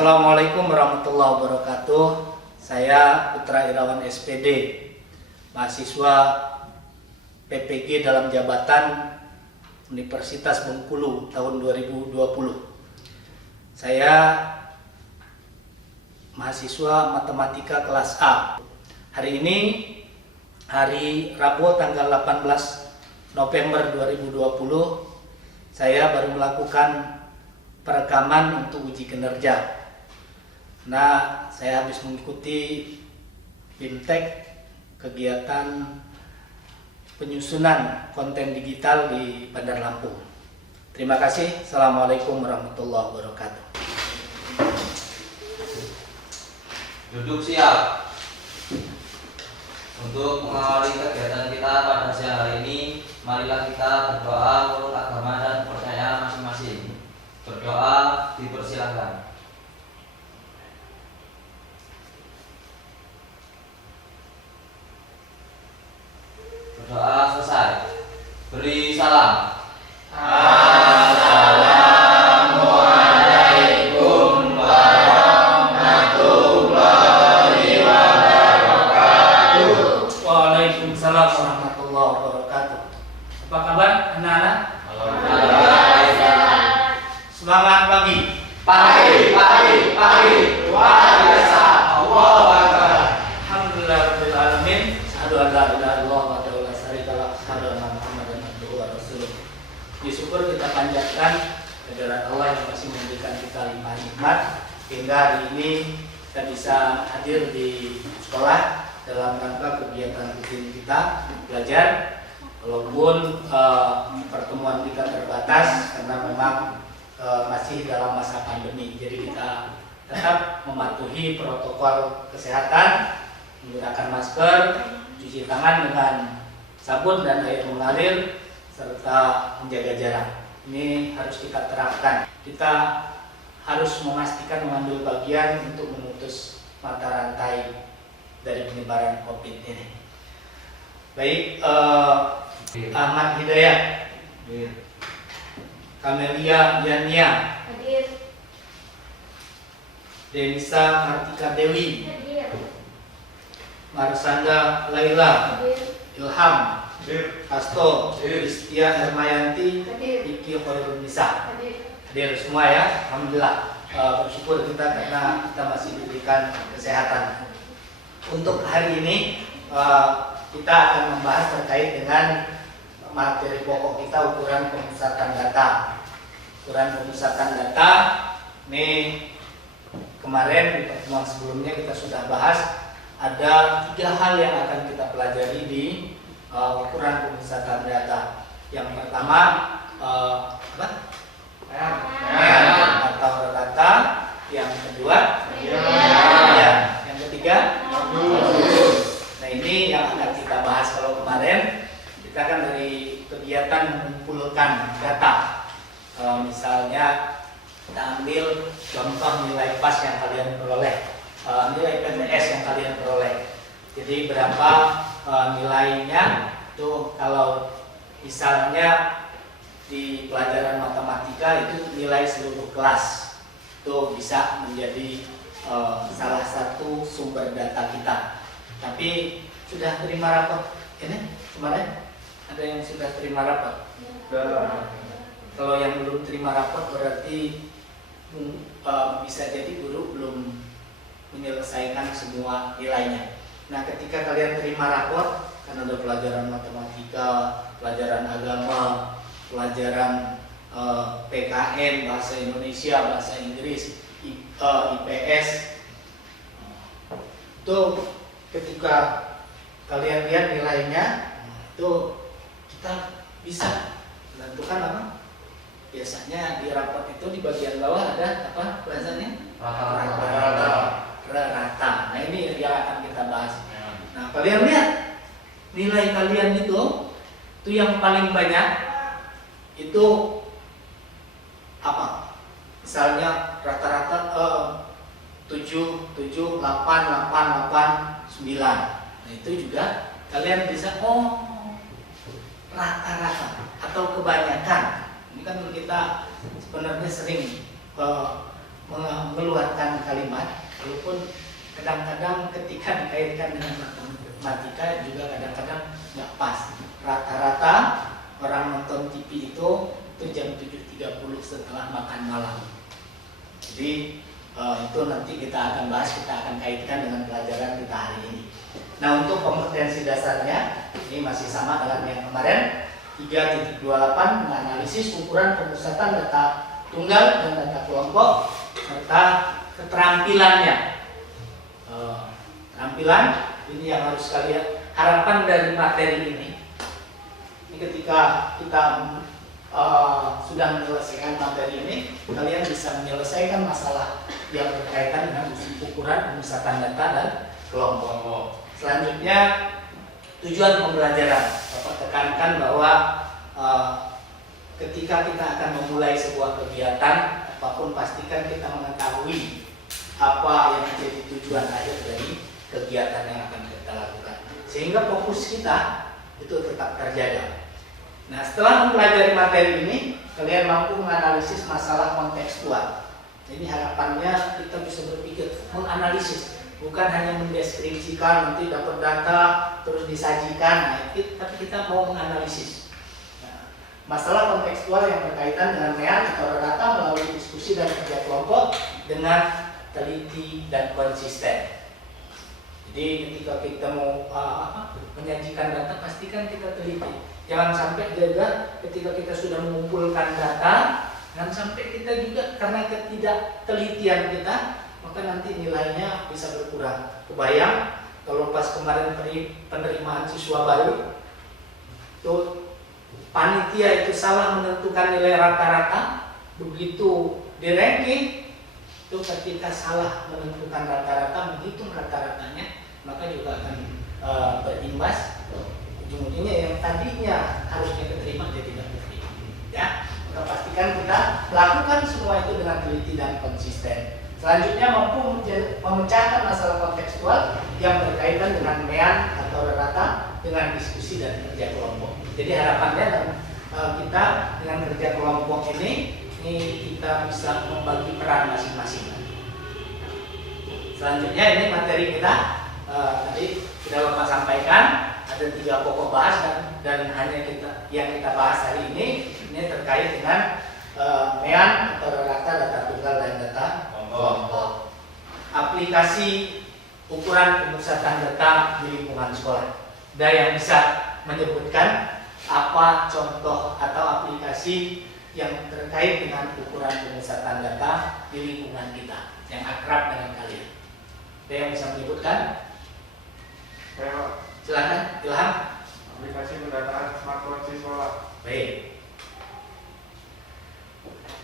Assalamualaikum warahmatullahi wabarakatuh. Saya Putra Irawan SPD, mahasiswa PPG dalam jabatan Universitas Bengkulu tahun 2020. Saya mahasiswa matematika kelas A. Hari ini hari Rabu tanggal 18 November 2020, saya baru melakukan perekaman untuk uji kinerja. Nah, saya habis mengikuti BIMTEK, kegiatan penyusunan konten digital di Bandar Lampung. Terima kasih. Assalamualaikum warahmatullahi wabarakatuh. Duduk siap. Untuk mengawali kegiatan kita pada siang hari ini, marilah kita berdoa menurut agama dan kepercayaan masing-masing. Berdoa dipersilahkan. Berdoa selesai. Beri salam. Assalamualaikum warahmatullahi wabarakatuh. Waalaikumsalam warahmatullahi wabarakatuh. Apa kabar anak-anak? Semangat pagi. Pagi. Luar biasa. Allahu Akbar. Alhamdulillahirabbil alamin. Asyhadu an la ilaha illallah wahdahu la syarika lah, asyhadu anna Muhammadan abduhu wa rasuluh. Syukur kita panjatkan kehadirat Allah yang masih memberikan kita limpah nikmat hingga hari ini kita bisa hadir di sekolah dalam rangka kegiatan rutin kita belajar. Walaupun pertemuan kita terbatas karena memang masih dalam masa pandemi, jadi kita tetap mematuhi protokol kesehatan, menggunakan masker, cuci tangan dengan sabun dan air mengalir, serta menjaga jarak. Ini harus kita terapkan. Kita harus memastikan mengambil bagian untuk memutus mata rantai dari penyebaran COVID ini. Baik, Ahmad Hidayat, Kamelia Yania, Denisa Kartika Dewi, Marsanda Laila, Ilham, Hasto, Istia Hermayanti, Iki Khairul Nisa. Hadir semua ya, alhamdulillah. Bersyukur kita karena kita masih diberikan kesehatan. Untuk hari ini kita akan membahas terkait dengan materi pokok kita, ukuran pemusatan data. Ukuran pemusatan data ini kemarin di pertemuan sebelumnya kita sudah bahas. Ada 3 hal yang akan kita pelajari di ukuran pemusatan data. Yang pertama atau data. Yang kedua yang ketiga. Nah, ini yang akan kita bahas. Kalau kemarin kita kan dari kegiatan mengumpulkan data. Misalnya kita ambil contoh nilai pas yang kalian peroleh, nilai PTS yang kalian peroleh. Jadi berapa nilainya tuh, kalau misalnya di pelajaran matematika itu nilai seluruh kelas itu bisa menjadi salah satu sumber data kita. Tapi sudah terima rapor ini kemarin? Ada yang sudah terima rapor? Kalau yang belum terima rapor berarti bisa jadi guru belum menyelesaikan semua nilainya. Nah, ketika kalian terima rapor, kan ada pelajaran matematika, pelajaran agama, pelajaran PKN, bahasa Indonesia, bahasa Inggris, IPS. Itu ketika kalian lihat nilainya, itu kita bisa menentukan apa? Biasanya di rapor itu di bagian bawah ada apa bahasanya? Rata. Nah, ini yang akan kita bahas. Nah, kalian lihat nilai kalian itu yang paling banyak itu apa? Misalnya rata-rata 7, 8, 8, 9. Nah, itu juga kalian bisa rata-rata atau kebanyakan. Ini kan kita sebenarnya sering mengeluarkan kalimat, walaupun kadang-kadang ketika dikaitkan dengan matematika juga kadang-kadang nggak pas. Rata-rata orang nonton TV itu jam 7.30 setelah makan malam. Jadi itu nanti kita akan bahas, kita akan kaitkan dengan pelajaran kita hari ini. Nah, untuk kompetensi dasarnya ini masih sama dengan yang kemarin. 3.28 menganalisis ukuran pemusatan data tunggal dan data kelompok serta keterampilannya. Keterampilan ini yang harus kalian harapan dari materi ini. Ini ketika kita sudah menyelesaikan materi ini, kalian bisa menyelesaikan masalah yang berkaitan dengan ukuran pemusatan data dan kelompok. Selanjutnya tujuan pembelajaran. Bapak tekankan bahwa ketika kita akan memulai sebuah kegiatan apapun, pastikan kita mengetahui apa yang menjadi tujuan akhir dari kegiatan yang akan kita lakukan, sehingga fokus kita itu tetap terjaga. Nah, setelah mempelajari materi ini, kalian mampu menganalisis masalah kontekstual. Jadi harapannya kita bisa berpikir menganalisis, bukan hanya mendeskripsikan nanti dapat data terus disajikan, tapi kita mau menganalisis. Nah, masalah kontekstual yang berkaitan dengan MEAN atau data melalui diskusi dan kerja kelompok dengan teliti dan konsisten. Jadi ketika kita mau menyajikan data, pastikan kita teliti. Jangan sampai juga ketika kita sudah mengumpulkan data, jangan sampai kita juga karena ketidaktelitian kita, maka nanti nilainya bisa berkurang. Kebayang kalau pas kemarin penerimaan siswa baru, tuh panitia itu salah menentukan nilai rata-rata, begitu di ranking, itu ketika salah menentukan rata-rata, menghitung rata-ratanya, maka juga akan berimbas. Ujung-ujungnya yang tadinya harusnya keterima jadi tidak keterima. Ya, maka pastikan kita lakukan semua itu dengan teliti dan konsisten. Selanjutnya mampu memecahkan masalah kontekstual yang berkaitan dengan MEAN atau rata dengan diskusi dan kerja kelompok. Jadi harapannya kita dengan kerja kelompok ini kita bisa membagi peran masing-masing. Selanjutnya ini materi kita tadi sudah Bapak sampaikan, ada 3 pokok bahas dan hanya yang kita bahas hari ini terkait dengan MEAN atau rata data tunggal dan data kelompok. Aplikasi ukuran pemusatan data di lingkungan sekolah. Ada yang bisa menyebutkan apa contoh atau aplikasi yang terkait dengan ukuran pemusatan data di lingkungan kita yang akrab dengan kalian? Ada yang bisa menyebutkan? Silakan, Ilham. Aplikasi pendataan smartphone siswa. Baik.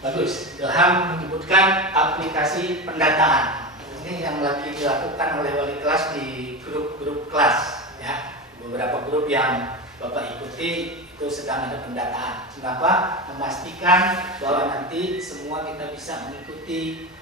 Bagus. Ilham menyebutkan aplikasi pendataan. Ini yang lagi dilakukan oleh wali kelas di grup-grup kelas, ya. Beberapa grup yang Bapak ikuti itu sedang ada pendataan. Kenapa? Memastikan bahwa nanti semua kita bisa mengikuti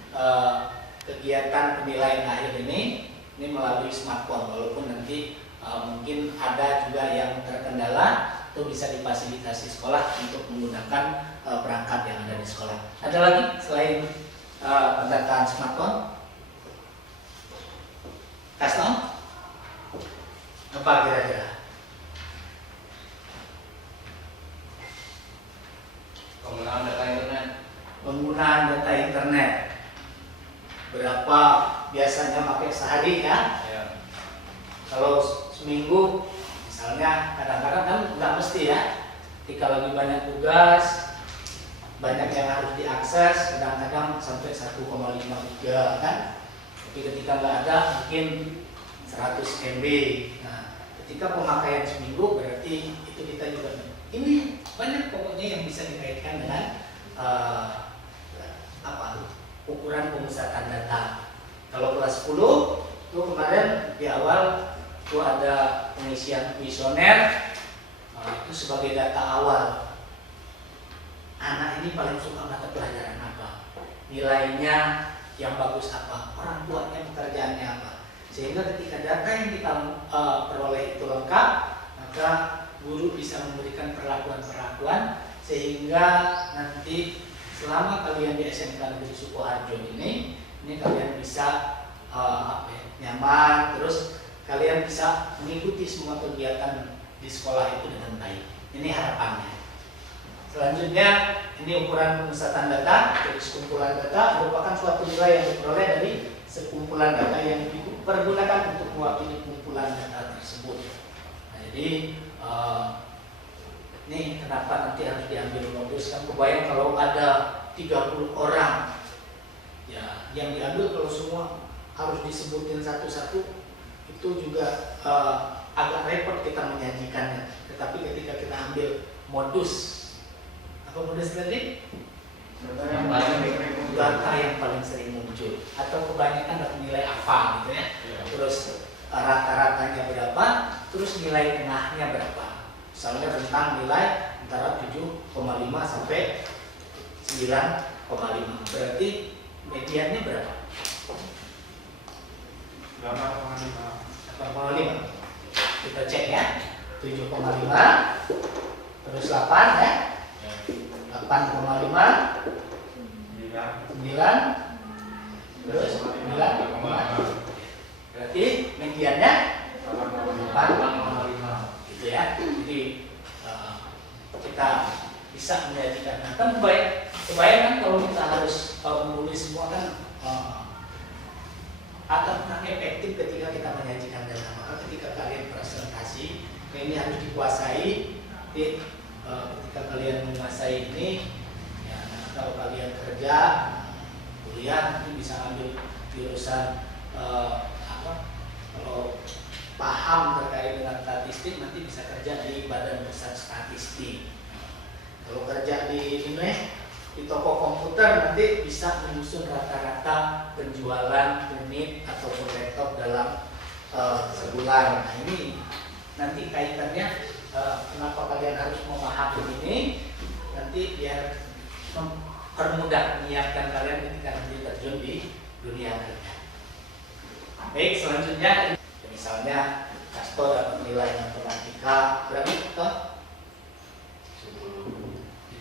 kegiatan penilaian akhir ini melalui smartphone, walaupun nanti mungkin ada juga yang terkendala, itu bisa difasilitasi sekolah untuk menggunakan perangkat yang ada di sekolah. Ada lagi selain pendataan smartphone? Custom? Apa kira-kira? Penggunaan data internet. Penggunaan data internet. Berapa biasanya pakai sehari ya? Ya. Kalau seminggu, misalnya kadang-kadang kan nggak mesti ya. Ketika lagi banyak tugas, banyak yang harus diakses, kadang-kadang sampai 1,5 kan. Tapi ketika nggak ada, mungkin 100 MB. Nah, ketika pemakaian seminggu, berarti itu kita juga ini banyak pokoknya yang bisa dikaitkan dengan ukuran pemusatan data. Kalau kelas 10 itu kemarin di awal itu ada pengisian kuesioner, itu sebagai data awal. Anak ini paling suka mata pelajaran apa, nilainya yang bagus apa, orang tuanya pekerjaannya apa, sehingga ketika data yang kita peroleh itu lengkap, maka guru bisa memberikan perlakuan-perlakuan sehingga nanti selama kalian di SMK Negeri Sukoharjo ini kalian bisa nyaman, terus kalian bisa mengikuti semua kegiatan di sekolah itu dengan baik. Ini harapannya. Selanjutnya, ini ukuran pemusatan data. Jadi sekumpulan data merupakan suatu nilai yang diperoleh dari sekumpulan data yang dipergunakan untuk mewakili kumpulan data tersebut. Nah, jadi ini kenapa nanti harus diambil modus, kan kebayang kalau ada 30 orang ya yang diambil, kalau semua harus disebutin satu-satu itu juga agak repot kita menyajikannya. Tetapi ketika kita ambil modus, apa modus tadi? Data yang paling sering muncul atau kebanyakan dapat nilai apa gitu ya. Terus rata-ratanya berapa, terus nilai tengahnya berapa. Misalnya tentang nilai antara 7,5 sampai 9,5. Berarti mediannya berapa? 8,5. Kita cek ya. 7,5 terus 8 ya. 8,5 9 terus 9,5. Berarti mediannya 8,5 gitu ya. Jadi kita bisa menjadikan. Nah, kan kebayang kan kalau kita harus menulis semua kan akan kurang efektif ketika kita menyajikan data. Maka ketika kalian presentasi, ini harus dikuasai. Ketika kalian menguasai ini, ya, kalau kalian kerja, kuliah, nanti bisa ambil jurusan kalau paham terkait dengan statistik, nanti bisa kerja di Badan Pusat Statistik. Kalau kerja di toko komputer, nanti bisa menyusun rata-rata penjualan unit ataupun laptop dalam sebulan. Nah, ini nanti kaitannya kenapa kalian harus memahami ini, nanti biar mempermudah menyiapkan kalian ketika nanti terjun di dunia kerja. Baik, selanjutnya misalnya Kasto dapat nilai matematika berapa itu?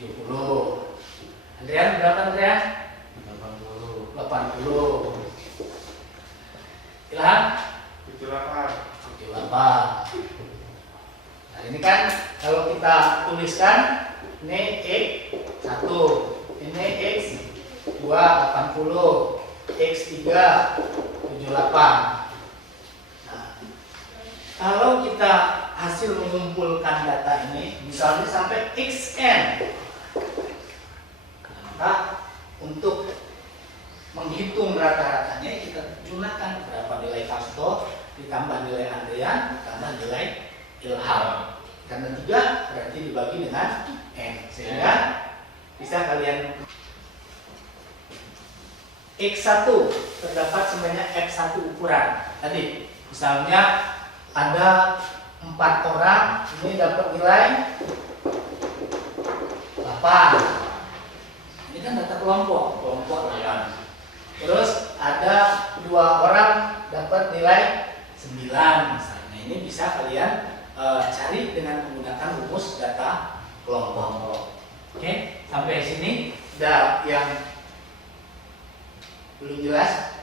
70. Andrean berapa Andrean? 80. Ilham? 78. Nah, ini kan kalau kita tuliskan, ini X1, ini X2 80, X3 78. Nah, kalau kita hasil mengumpulkan data ini, misalnya sampai XN, maka untuk menghitung rata-ratanya kita gunakan berapa nilai Kasto ditambah nilai Andrean ditambah nilai Ilham. Karena 3 berarti dibagi dengan N, sehingga bisa kalian X1 terdapat sebanyak X1 ukuran. Tadi misalnya ada 4 orang, ini dapat nilai 8. Ini kan data kelompok 8. Terus ada 2 orang dapat nilai 9 misalnya. Ini bisa kalian cari dengan menggunakan rumus data kelompok. Oke, sampai sini ada yang belum jelas?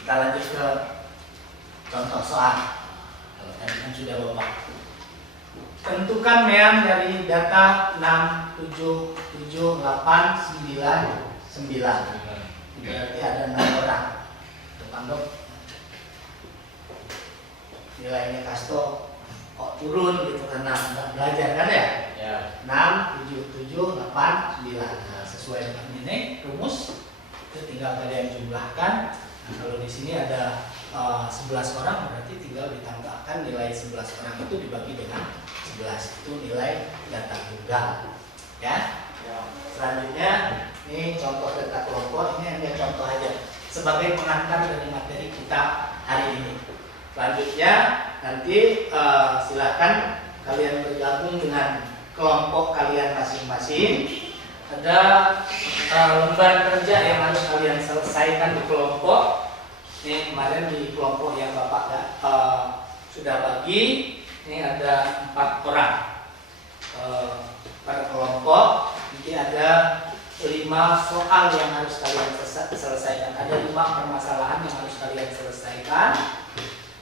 Kita lanjut ke contoh soal. Kalau tadi kan sudah Bapak. Tentukan mean dari data 6, 7, 7, 8, 9, 9. Berarti ada 6 orang. Depan dok. Nilainya Kasto kok turun gitu karena nggak belajar kan ya? 6, 7, 7, 8, 9. Nah, sesuai dengan ini rumus itu tinggal kalian jumlahkan. Nah, kalau di sini ada 11 orang, berarti tinggal ditambahkan nilai 11 orang itu dibagi dengan 11, itu nilai data tunggal. Ya. Selanjutnya ini contoh data kelompok, ini hanya contoh aja sebagai pengantar dari materi kita hari ini. Selanjutnya nanti silakan kalian bergabung dengan kelompok kalian masing-masing. Ada lembar kerja yang harus kalian selesaikan di kelompok. Ini kemarin di kelompok yang Bapak sudah bagi, ini ada 4 orang pada kelompok. Nanti ada 5 soal yang harus kalian selesaikan. Ada 5 permasalahan yang harus kalian selesaikan.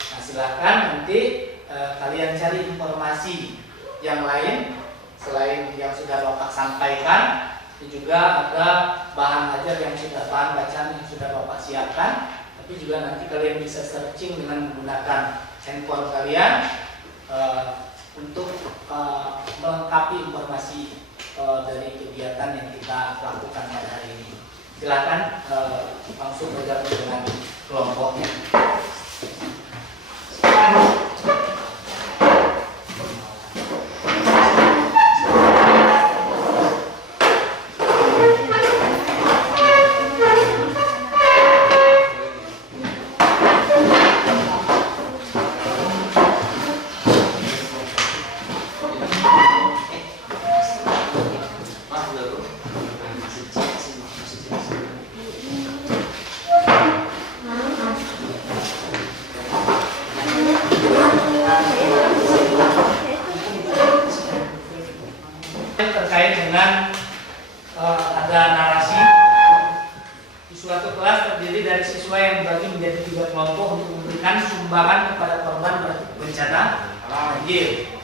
Nah, silakan nanti kalian cari informasi yang lain selain yang sudah Bapak sampaikan. Ini juga ada bahan ajar yang sudah, bahan bacaan yang sudah Bapak siapkan. Tapi juga nanti kalian bisa searching dengan menggunakan handphone kalian untuk melengkapi informasi dari kegiatan yang kita lakukan pada hari ini. Silakan langsung bergabung dengan kelompoknya. Terkait dengan ada narasi di suatu kelas terdiri dari siswa yang dibagi menjadi 3 kelompok untuk memberikan sumbangan kepada korban bencana banjir.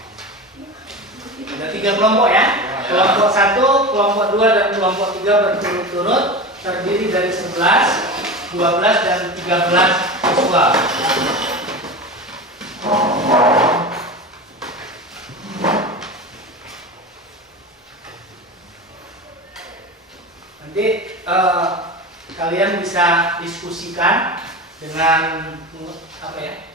Ada 3 kelompok ya. Kelompok 1, kelompok 2 dan kelompok 3 berturut-turut terdiri dari 11, 12 dan 13 siswa. Nanti kalian bisa diskusikan dengan apa ya?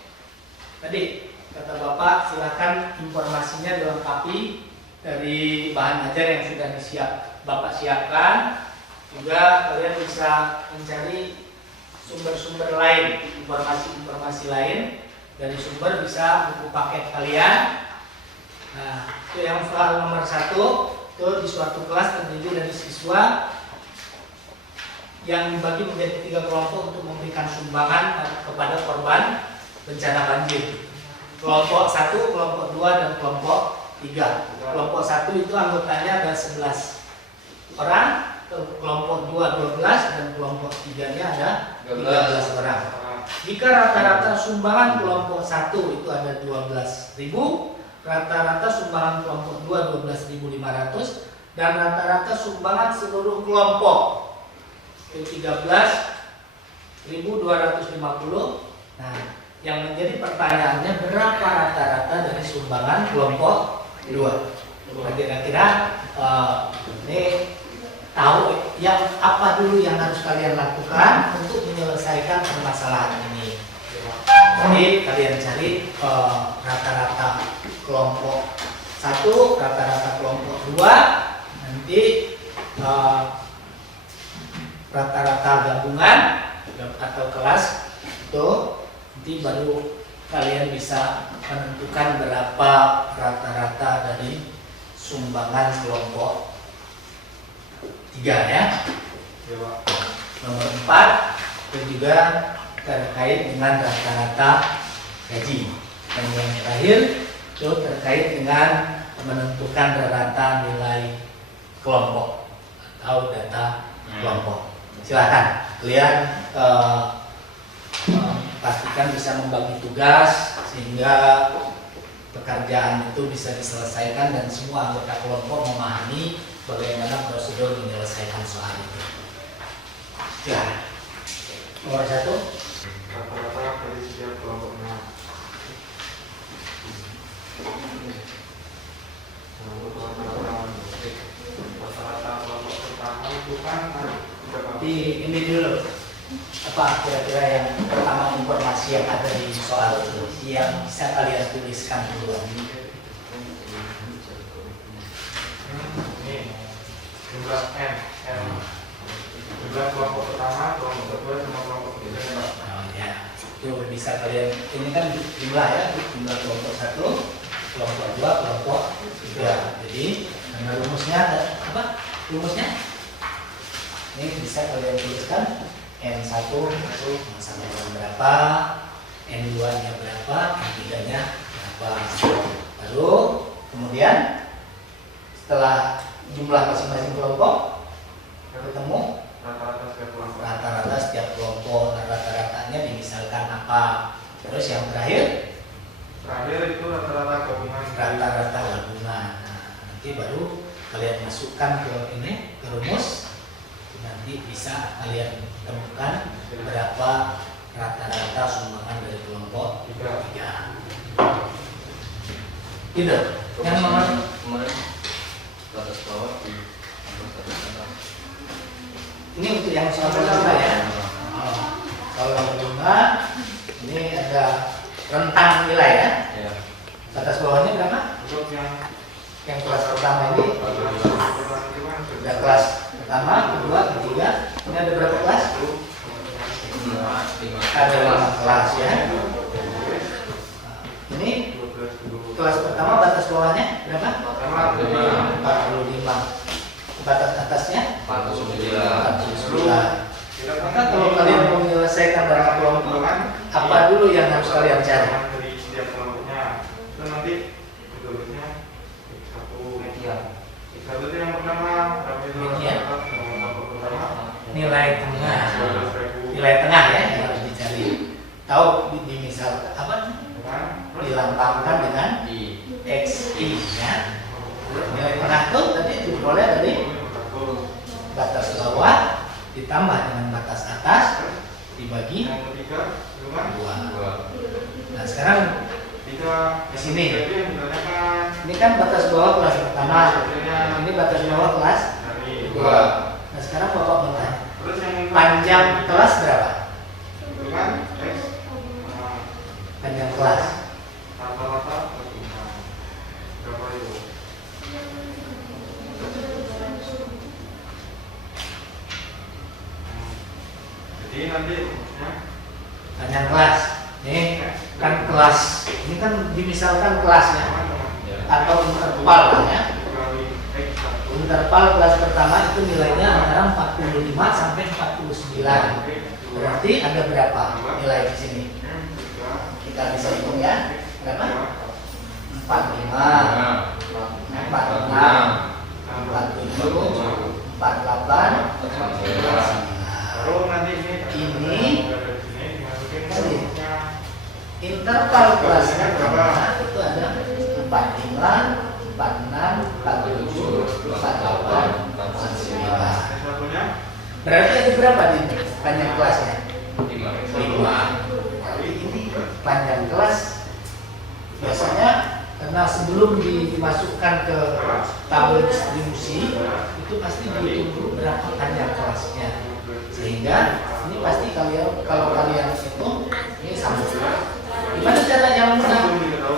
Tadi kata Bapak, silakan informasinya dilengkapi dari bahan ajar yang sudah Bapak siapkan. Juga kalian bisa mencari sumber-sumber lain, informasi-informasi lain dari sumber, bisa buku paket kalian. Nah, itu yang soal nomor 1. Itu di suatu kelas terdiri dari siswa yang dibagi menjadi 3 kelompok untuk memberikan sumbangan kepada korban bencana banjir. Kelompok 1, kelompok 2 dan kelompok 3. Kelompok 1 itu anggotanya ada 11 orang, kelompok 2 12 dan kelompok 3-nya ada 13 orang. Jika rata-rata sumbangan kelompok 1 itu ada 12.000, rata-rata sumbangan kelompok 2 12.500 dan rata-rata sumbangan seluruh kelompok itu 13.250. Nah, yang menjadi pertanyaannya, berapa rata-rata dari sumbangan kelompok 2? Kira-kira ini tahu yang apa dulu yang harus kalian lakukan untuk menyelesaikan permasalahan ini. Jadi kalian cari rata-rata kelompok 1, rata-rata kelompok 2, nanti rata-rata gabungan atau kelas itu, nanti baru kalian bisa menentukan berapa rata-rata dari sumbangan kelompok 3 ya. Nomor 4 itu juga terkait dengan rata-rata gaji. Dan yang terakhir itu terkait dengan menentukan rata nilai kelompok atau data kelompok. Silakan kalian pastikan bisa membagi tugas sehingga pekerjaan itu bisa diselesaikan dan semua anggota kelompok memahami bagaimana prosedur menyelesaikan soal itu. Silakan. Nomor 1. Rata-rata dari setiap kelompoknya. Rata-rata kelompok pertama itu kan Di ini dulu, apa kira-kira yang pertama informasi yang ada di soal itu yang bisa kalian tuliskan dulu. Ini jumlah N. Jumlah kelompok pertama, kelompok kedua, sama kelompok ketiga ya Pak. Oh, ya, itu bisa kalian, ini kan jumlah ya, jumlah kelompok 1, kelompok 2, kelompok 3. Jadi rumusnya ada apa? Rumusnya ini bisa kalian tuliskan N1 sama berapa, N2 nya berapa, N3 nya berapa. Lalu kemudian setelah jumlah masing-masing kelompok ketemu Rata-rata setiap kelompok. rata-rata setiap kelompok. Nah, rata-ratanya dimisalkan apa? Terus yang terakhir Terakhir itu rata-rata gabungan. rata-rata gabungan. Nah, nanti baru kalian masukkan ke ini ke rumus, nanti bisa kalian temukan berapa rata-rata sumbangan dari kelompok 3. Gitu. Yang nomor kemarin batas bawah di batas atas. ini untuk yang soal bunga ya. Oh, kalau yang bunga ini ada rentang nilai ya. Ya. Batas bawahnya berapa? Untuk yang Yang kelas pertama ini ada kelas pertama, kedua, ketiga. Ini ada berapa kelas? Ada 5 kelas ya. Ini kelas pertama batas bawahnya berapa? 45. Batas atasnya 49. Maka kalau kalian mau menyelesaikan berapa kelompok, apa dulu yang harus kalian cari? dari setiap kelompoknya. Itu nanti menurutnya satu itu yang pertama, berapa itu Median. kelompok pertama? Nilai tengah. 12.000. Nilai tengah ya yang harus dicari. Tahu di misal apa? Dilambangkan dengan XI ya. Nilai tengah itu tadi diperoleh dari batas bawah ditambah dengan batas atas dibagi Yang ketiga, dengan 2. Nah sekarang tiga di sini. jadi yang ditanyakan Ini kan batas bawah kelas pertama, ini batas bawah kelas dari 2. Nah sekarang bapak mau tanya, terus yang panjang kelas berapa? itu kan X Panjang kelas rata-rata berapa itu? Jadi nanti rumusnya panjang kelas. Ini kan kelas, ini kan dimisalkan kelasnya atau interval lah ya. dikali X satu Interval kelas pertama itu nilainya antara 45 sampai 49. Berarti ada berapa nilai di sini? Kita bisa hitung ya. Berapa? 45, 46, 47, 48, 49. baru nanti ini Ini tadi interval kelasnya berapa? Itu ada 45, 46, 47, 48, 49. satunya Berarti ada berapa di panjang kelasnya? 5. 5. Jadi ini panjang kelas biasanya karena sebelum dimasukkan ke tabel distribusi itu pasti dihitung dulu berapa panjang kelasnya, sehingga ini pasti kalian kalau kalian hitung ini sama. Gimana cara yang mudah?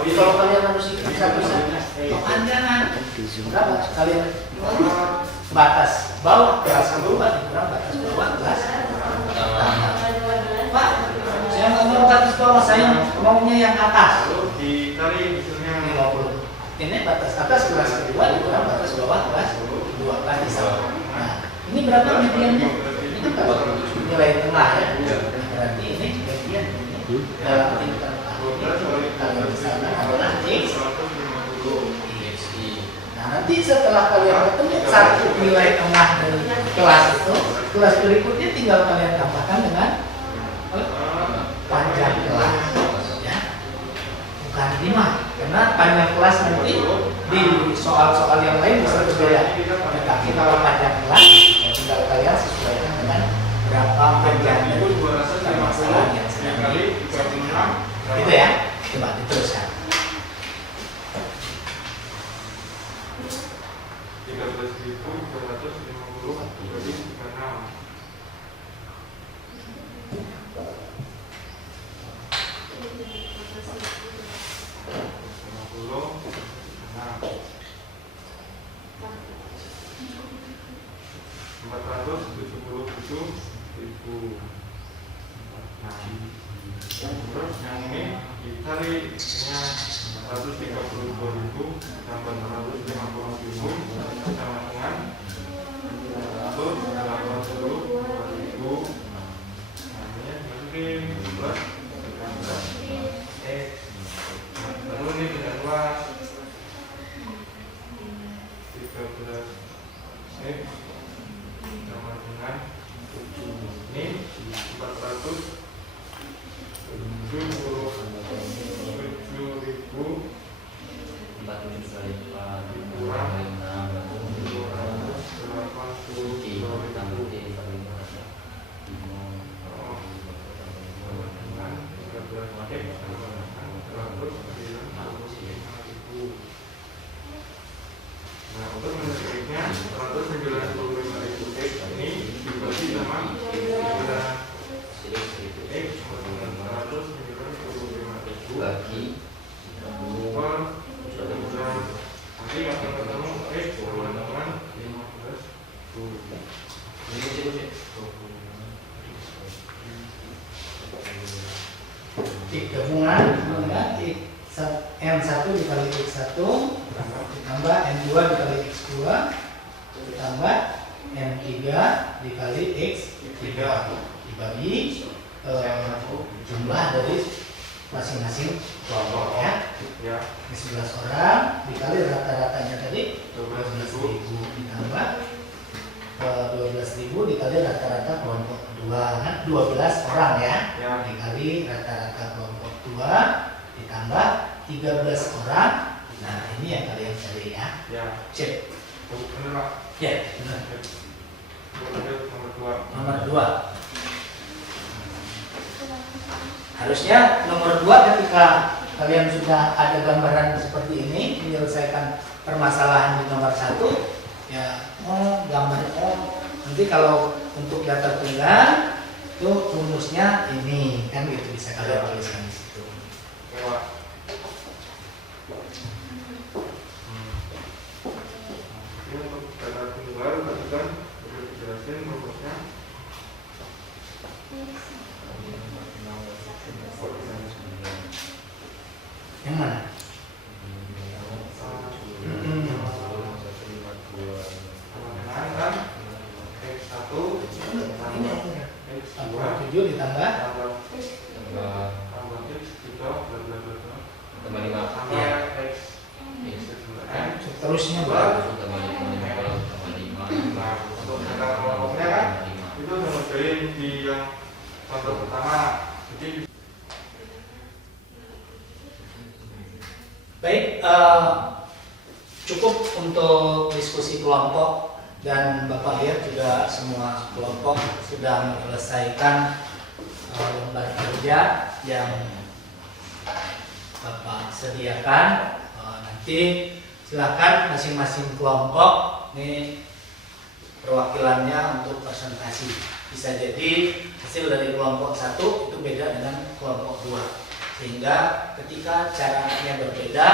Kalau kalian harus hitung satu-satu kepanjangan berapa kalian batas bawah kelas kedua dikurang batas bawah kelas pertama. Pak, saya nggak mau batas bawah, saya maunya yang atas. Lalu dicari misalnya 50. Ini batas atas kelas kedua dikurang batas bawah kelas kedua kali sama. Nah, ini berapa mediannya? Ini kan kalau nilai tengah ya. Berarti ini median ini dalam interval ini kalau misalnya adalah X. Nah, nanti setelah kalian ketemu satu nilai tengah dari kelas itu, kelas berikutnya tinggal kalian tambahkan dengan panjang kelas ya. Bukan 5, karena panjang kelas nanti di soal-soal yang lain bisa berbeda. Tetapi kalau panjang kelas ya tinggal kalian sesuaikan dengan berapa panjang dari permasalahan yang sedang disertikan. Gitu ya. Coba diteruskan. 13.250 bagi 36. Terus yang ini dicari nya 132.000 tambah 150.000 sama dengan 180.000. Nah ini mungkin plus X. Lalu ini dengan luas 13 Nah, untuk menyebutnya 195.000 X ini dibagi sama X dengan 195.000 bagi per nanti akan ketemu X sama dengan 15. Gabungan N1 dikali X1 ditambah N2 dikali X2 ditambah N3 dikali X3 dibagi jumlah dari masing-masing kelompok ya. Ya, 11 orang dikali rata-ratanya tadi 12.000 ditambah 12.000 dikali rata-rata kelompok kedua kan 12 orang ya, ya, dikali rata-rata kelompok kedua ditambah 13 orang. Nah ini yang kalian cari ya. ya. Cek Benar Pak. ya benar. Nomor 2. Nomor 2 harusnya nomor 2 ketika kalian sudah ada gambaran seperti ini menyelesaikan permasalahan di nomor 1 ya, gambar nanti kalau untuk data tunggal itu rumusnya ini kan gitu bisa kalian tuliskan di situ. Oke, Pak. Ini untuk data tunggal tadi kan sudah dijelasin rumusnya. Yang mana? Kan X1 tambah X2 7 ditambah tambah X3 bla bla bla bla tambah 5 tambah X N. seterusnya Nah, tambah 5 untuk data kelompoknya kan itu ngerjain di yang contoh pertama. Jadi baik, cukup untuk diskusi kelompok dan Bapak lihat juga semua kelompok sudah menyelesaikan lembar kerja yang Bapak sediakan. Nanti silakan masing-masing kelompok ini perwakilannya untuk presentasi. Bisa jadi hasil dari kelompok 1 itu beda dengan kelompok 2. Sehingga ketika caranya berbeda,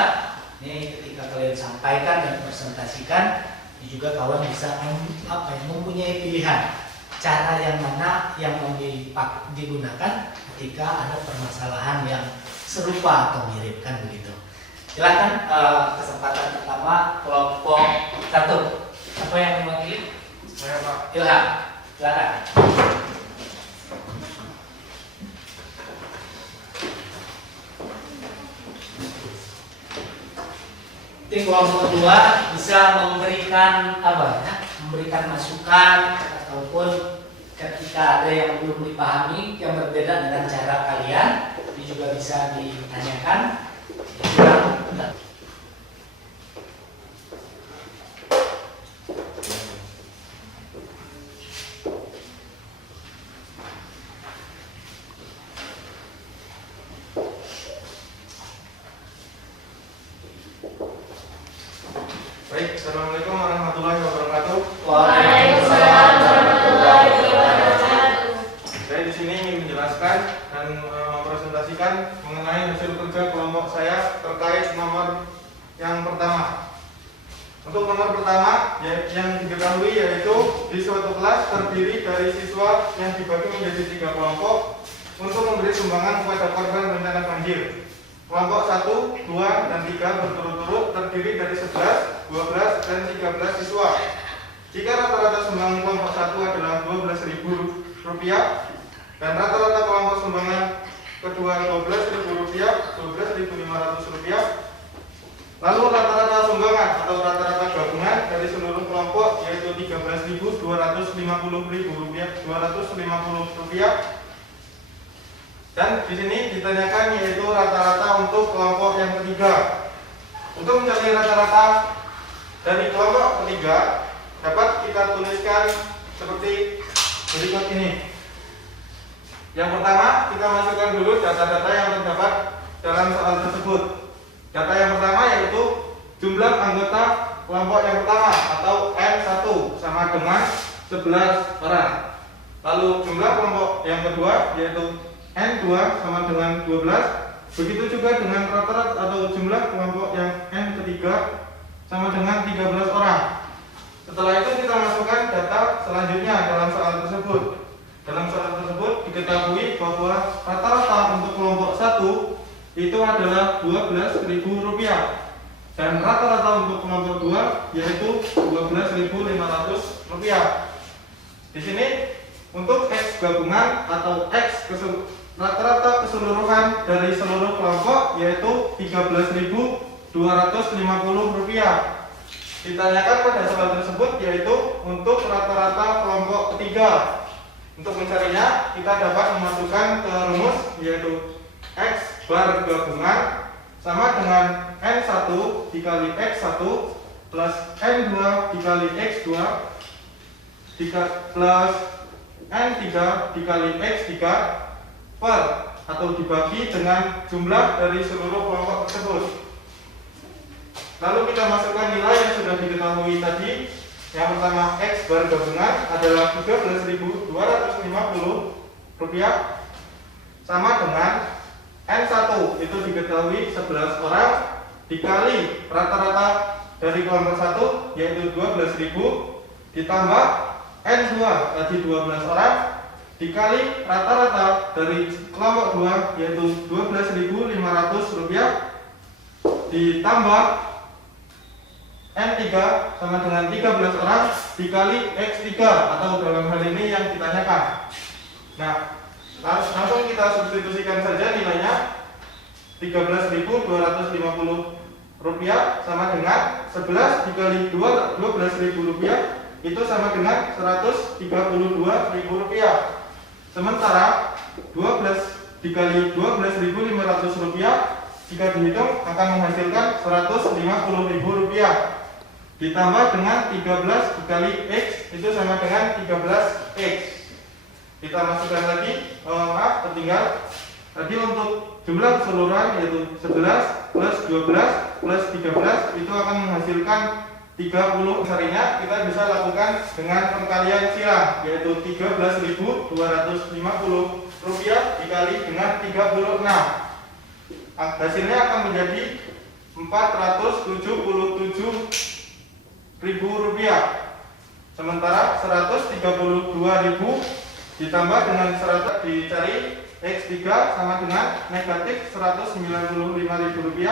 ini ketika kalian sampaikan dan presentasikan, ini juga kawan bisa mempunyai pilihan cara yang mana yang mau digunakan ketika ada permasalahan yang serupa atau mirip kan begitu. Silakan kesempatan pertama kelompok 1. Apa yang mewakili? saya Pak. Ilham. Silakan. Tim kelompok 2 bisa memberikan apa ya? Memberikan masukan ataupun ketika ada yang belum dipahami yang berbeda dengan cara kalian, ini juga bisa ditanyakan. Baik, Assalamualaikum warahmatullahi wabarakatuh. Waalaikumsalam warahmatullahi wabarakatuh. Saya di sini ingin menjelaskan dan mempresentasikan mengenai hasil kerja kelompok saya terkait nomor yang pertama. Untuk nomor pertama yang diketahui yaitu di suatu kelas terdiri dari siswa yang dibagi menjadi 3 kelompok untuk memberi sumbangan kepada korban bencana banjir. Kelompok 1, 2, dan 3 berturut-turut terdiri dari 11, 12, dan 13 siswa. Jika rata-rata sumbangan kelompok 1 adalah Rp12.000 dan rata-rata kelompok sumbangan kedua Rp12.000, Rp12.500, lalu rata-rata sumbangan atau rata-rata gabungan dari seluruh kelompok yaitu Rp13.250, dan di sini ditanyakan yaitu rata-rata untuk kelompok yang ketiga. Untuk mencari rata-rata dari kelompok ketiga, dapat kita tuliskan seperti berikut ini. Yang pertama, kita masukkan dulu data-data yang terdapat dalam soal tersebut. Data yang pertama yaitu jumlah anggota kelompok yang pertama atau N1 sama dengan 11 orang. Lalu jumlah kelompok yang kedua yaitu N2 sama dengan 12. Begitu juga dengan rata-rata atau jumlah kelompok yang N ketiga sama dengan 13 orang. Setelah itu kita masukkan data selanjutnya dalam soal tersebut. Dalam soal tersebut diketahui bahwa rata-rata untuk kelompok 1 itu adalah Rp12.000 dan rata-rata untuk kelompok 2 yaitu Rp12.500. Di sini untuk X gabungan atau X rata-rata keseluruhan dari seluruh kelompok yaitu Rp13.250. Ditanyakan pada soal tersebut yaitu untuk rata-rata kelompok ketiga. Untuk mencarinya kita dapat memasukkan ke rumus yaitu X bar gabungan sama dengan N1 dikali X1 plus N2 dikali X2 plus N3 dikali X3 per atau dibagi dengan jumlah dari seluruh kelompok tersebut. Lalu kita masukkan nilai yang sudah diketahui tadi. Yang pertama X bar gabungan adalah Rp13.250 sama dengan N1 itu diketahui 11 orang dikali rata-rata dari kelompok 1 yaitu 12.000 ditambah N2 tadi 12 orang dikali rata-rata dari kelompok 2 yaitu Rp12.500 ditambah N3 sama dengan 13 orang dikali X3 atau dalam hal ini yang ditanyakan. Nah, langsung kita substitusikan saja nilainya Rp13.250 sama dengan 11 dikali Rp12.000 itu sama dengan Rp132.000. Sementara 12 dikali Rp12.500 jika dihitung akan menghasilkan Rp150.000 ditambah dengan 13 dikali X itu sama dengan 13X. Kita masukkan lagi, tertinggal tadi untuk jumlah keseluruhan yaitu 11 plus 12 plus 13 itu akan menghasilkan 30. Besarnya kita bisa lakukan dengan perkalian silang yaitu Rp13.250 dikali dengan 36. Hasilnya akan menjadi Rp477.000. Sementara 132.000 ditambah dengan 100 dicari X3 sama dengan negatif Rp195.000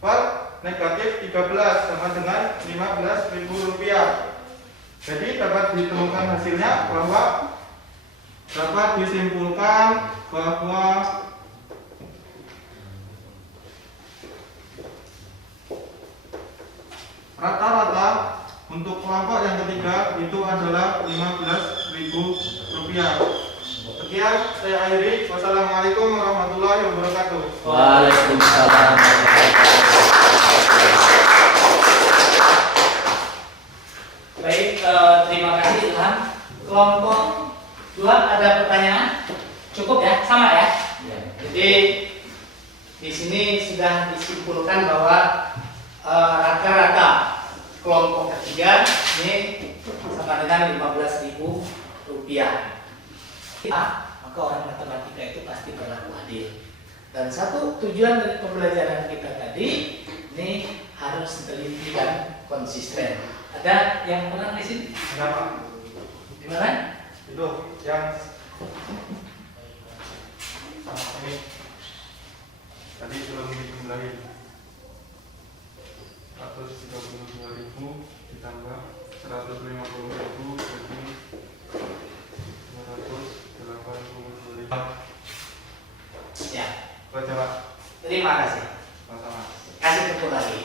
per negatif 13 sama dengan Rp15.000. Jadi dapat ditemukan hasilnya bahwa dapat disimpulkan bahwa rata-rata untuk kelompok yang ketiga itu adalah Rp15.000. Sekian saya akhiri. Wassalamualaikum warahmatullahi wabarakatuh. Waalaikumsalam. Baik, terima kasih Ilham. Kelompok 2 ada pertanyaan? Cukup ya, sama ya? Jadi di sini sudah disimpulkan bahwa rata-rata kelompok ketiga ini sama dengan Rp15.000. Maka orang matematika itu pasti berlaku adil. Dan satu tujuan dari pembelajaran kita tadi ini harus teliti dan konsisten. Ada yang pernah di sini? Kenapa? Di mana? Itu yang ini tadi belum dijumlahin 132.000 ditambah 150.000 jadi 280.000. Ya. Baca Pak. Terima kasih. Sama-sama. Kasih tepuk lagi.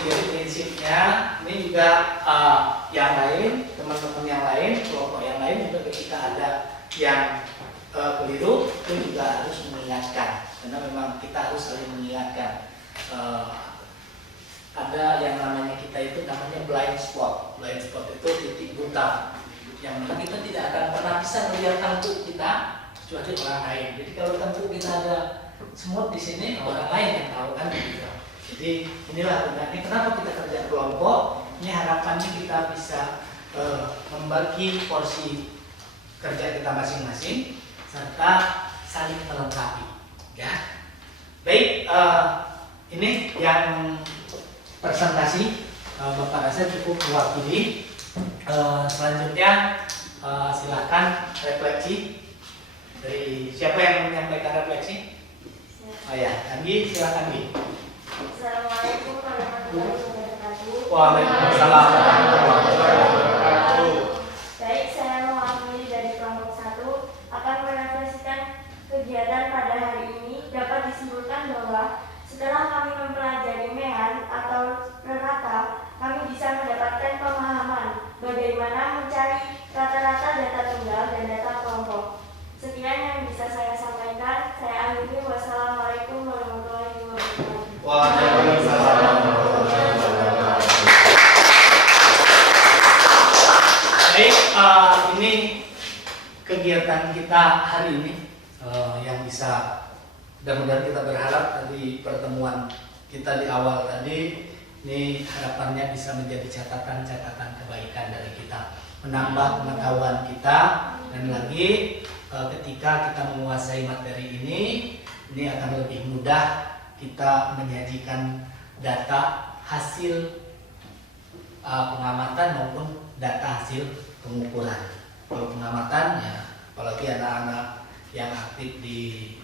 Jadi prinsipnya ini juga yang lain, teman-teman yang lain, kelompok yang lain juga ketika ada yang keliru itu juga harus mengingatkan, karena memang kita harus saling mengingatkan. ada yang namanya kita itu namanya blind spot. Blind spot itu titik buta, yang mana kita tidak akan pernah bisa melihat tampuk kita kecuali orang lain. Jadi kalau tampuk kita ada semut di sini, orang lain yang tahu kan gitu. Jadi inilah gunanya kenapa kita kerja kelompok. Ini harapannya kita bisa membagi porsi kerja kita masing-masing serta saling melengkapi. Ya, baik. Ini yang presentasi Bapak rasa cukup mewakili. Selanjutnya silakan refleksi dari siapa yang menyampaikan refleksi? Oh ya, Anggi, silakan Anggi. Assalamualaikum warahmatullahi wabarakatuh. Waalaikumsalam warahmatullahi wabarakatuh. Baik, saya mewakili dari kelompok 1 akan merefleksikan kegiatan pada hari ini. Dapat disimpulkan bahwa setelah kami mempelajari mean atau rata, kami bisa mendapatkan pemahaman bagaimana mencari rata-rata data tunggal dan data kelompok. Sekian yang bisa saya sampaikan. Saya akhiri. Wassalamualaikum warahmatullahi wabarakatuh. Waalaikumsalam warahmatullahi wabarakatuh. Baik, ini kegiatan kita hari ini yang bisa mudah-mudahan kita berharap dari pertemuan kita di awal tadi ini harapannya bisa menjadi catatan-catatan kebaikan dari kita, menambah pengetahuan kita, dan lagi ketika kita menguasai materi ini akan lebih mudah kita menyajikan data hasil pengamatan maupun data hasil pengukuran. Kalau pengamatan ya, apalagi anak-anak yang aktif di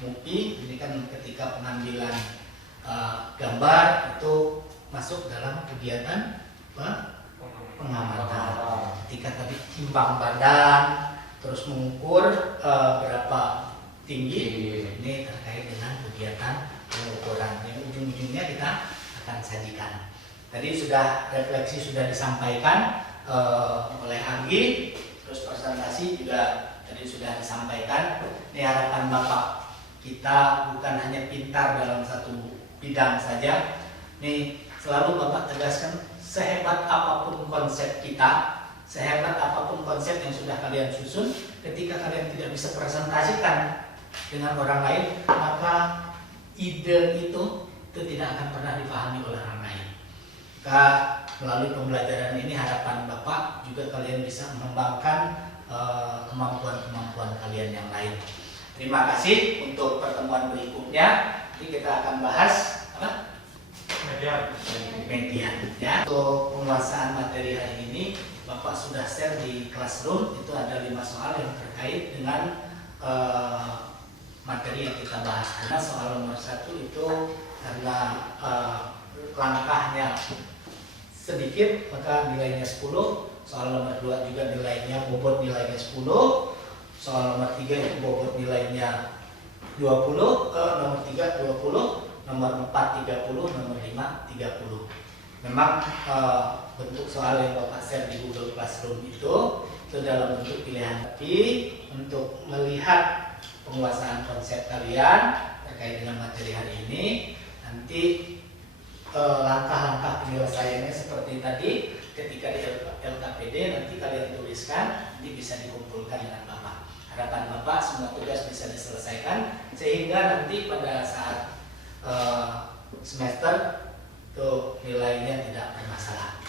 MUPI, ini kan ketika pengambilan gambar itu masuk dalam kegiatan pengamatan. Ketika tadi timbang badan, terus mengukur berapa tinggi, ini terkait dengan kegiatan pengukuran yang ujung-ujungnya kita akan sajikan. Tadi sudah refleksi sudah disampaikan oleh Anggi, terus presentasi juga tadi sudah disampaikan. Ini harapan Bapak, kita bukan hanya pintar dalam satu bidang saja. Nih selalu Bapak tegaskan, sehebat apapun konsep kita, sehebat apapun konsep yang sudah kalian susun, ketika kalian tidak bisa presentasikan dengan orang lain, maka ide itu tidak akan pernah dipahami oleh orang lain. Maka melalui pembelajaran ini harapan Bapak juga kalian bisa mengembangkan kemampuan-kemampuan kalian yang lain. Terima kasih. Untuk pertemuan berikutnya nanti kita akan bahas apa? Media. Ya. Untuk penguasaan materi hari ini Bapak sudah share di classroom, itu ada 5 soal yang terkait dengan materi yang kita bahas. Karena soal nomor 1 itu karena langkahnya sedikit maka nilainya 10. Soal nomor 2 juga nilainya bobot nilainya 10. Soal nomor 3 itu bobot nilainya 20, nomor 3 20, nomor 4 30, nomor 5 30. Memang bentuk soal yang Bapak share di Google Classroom itu dalam bentuk pilihan, tapi untuk melihat penguasaan konsep kalian terkait dengan materi hari ini, nanti langkah-langkah penyelesaiannya seperti tadi. Ketika di LKPD nanti kalian tuliskan, nanti bisa dikumpulkan dengan Bapak. Harapan Bapak semua tugas bisa diselesaikan sehingga nanti pada saat semester itu nilainya tidak bermasalah.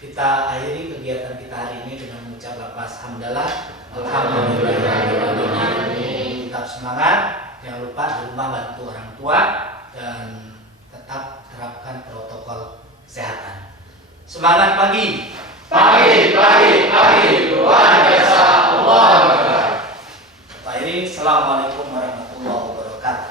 Kita akhiri kegiatan kita hari ini dengan mengucap lafaz hamdalah, alhamdulillahirobbilalamin. Tetap semangat, jangan lupa di rumah bantu orang tua dan tetap terapkan protokol kesehatan. Semangat pagi. Pagi, luar biasa Allah. Pak Iri, assalamualaikum warahmatullahi wabarakatuh.